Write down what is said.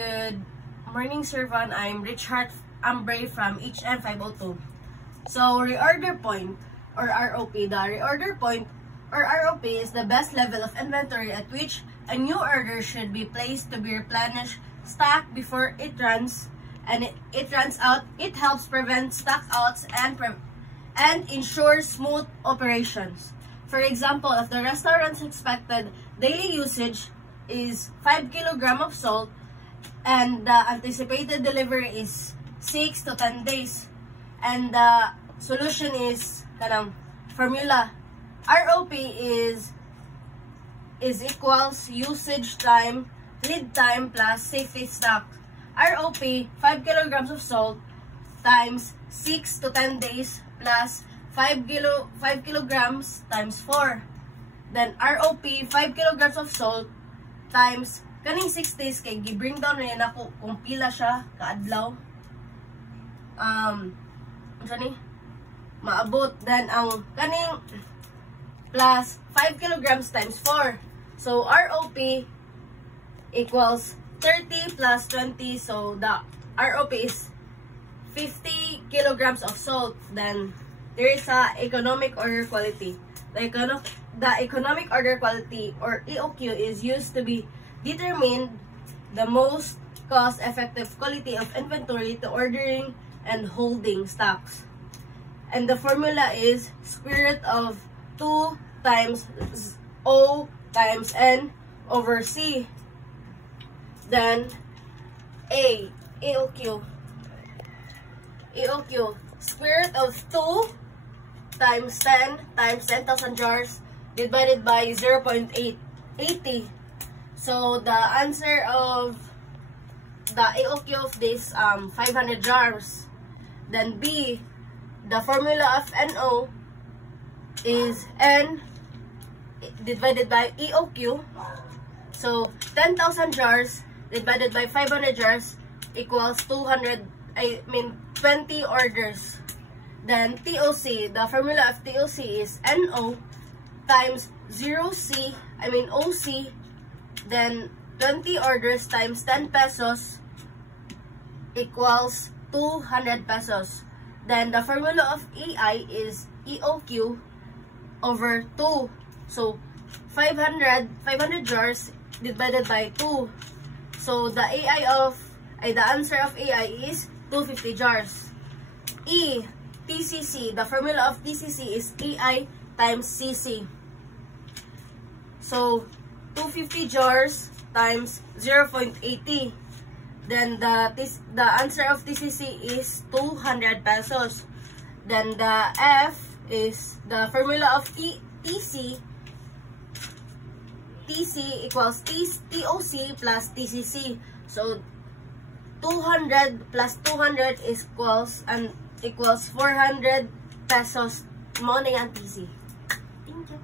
Good morning, Servan. I'm Richard Ambre from HN502. So, reorder point or ROP. The reorder point or ROP is the best level of inventory at which a new order should be placed to be replenished stock before it runs it runs out. It helps prevent stock outs and ensures smooth operations. For example, if the restaurant's expected daily usage is 5 kg of salt and the anticipated delivery is 6 to 10 days, and the solution is formula ROP is equals usage time, lead time plus safety stock. ROP 5 kilograms of salt times 6 to 10 days plus 5 kilograms times 4. Then ROP 5 kilograms of salt times kaning 6 days kay gi-bring down rin ako kung pila siya kaadlaw. Maabot. Then ang kaning plus 5 kilograms times 4. So ROP equals 30 plus 20. So the ROP is 50 kilograms of salt. Then there is a economic order quality. The economic order quality or EOQ is used to be determined the most cost-effective quality of inventory to ordering and holding stocks. And the formula is square root of 2 times O times N over C. Then EOQ square root of 2 times 10 times 10,000 jars divided by 0.880. So the answer of the EOQ of this 500 jars. Then B, the formula of NO is N divided by EOQ. So 10,000 jars divided by 500 jars equals 20 orders. Then TOC, the formula of TOC is NO times OC, then 20 orders times 10 pesos equals 200 pesos. Then the formula of EI is EOQ over 2. So 500 jars divided by 2. So the the answer of AI is 250 jars. E, TCC, the formula of TCC is EI times CC. So 250 jars times 0.80. Then the answer of TCC is 200 pesos. Then the F is the formula of TC equals TOC plus TCC. So 200 plus 200 equals 400 pesos. Mo na ang TC. Thank you.